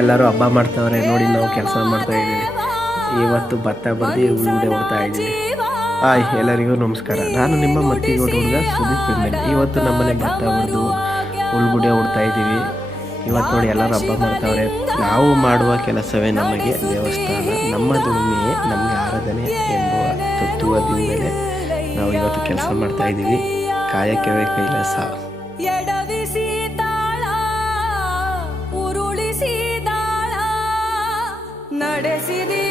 ಎಲ್ಲರೂ ಹಬ್ಬ ಮಾಡ್ತಾವ್ರೆ ನೋಡಿ, ನಾವು ಕೆಲಸ ಮಾಡ್ತಾ ಇದ್ದೀವಿ. ಇವತ್ತು ಭತ್ತ ಬಡ್ದು ಉಳ್ಳುಗಡೆ ಹೊಡ್ತಾ ಇದ್ದೀವಿ. ಹಾಯ್, ಎಲ್ಲರಿಗೂ ನಮಸ್ಕಾರ. ನಾನು ನಿಮ್ಮ ಮತ್ತಿಗೋಡು ಹುಡುಗ ಸುದೀಪ್ ಎಮ್ಮೆಲ್. ಇವತ್ತು ನಮ್ಮನೆ ಭತ್ತ ಬಡ್ದು ಉಳ್ಳುಗಡೆ ಹೊಡ್ತಾ ಇದ್ದೀವಿ. ಇವತ್ತು ನೋಡಿ ಎಲ್ಲರೂ ಹಬ್ಬ ಮಾಡ್ತಾವ್ರೆ. ನಾವು ಮಾಡುವ ಕೆಲಸವೇ ನಮಗೆ ದೇವಸ್ಥಾನ, ನಮ್ಮ ದುಡಿಮೆಯೇ ನಮಗೆ ಆರಾಧನೆ ಎಂಬುವ ತತ್ವದಿಂದಲೇ ನಾವು ಇವತ್ತು ಕೆಲಸ ಮಾಡ್ತಾ ಇದ್ದೀವಿ. ಕಾಯಕವೇ ಕೈಲಾಸ. ಎಡವಿಸಿ ತಾಳ ಉರುಳಿಸಿ ದಾಳ ನಡೆಸಿದಿ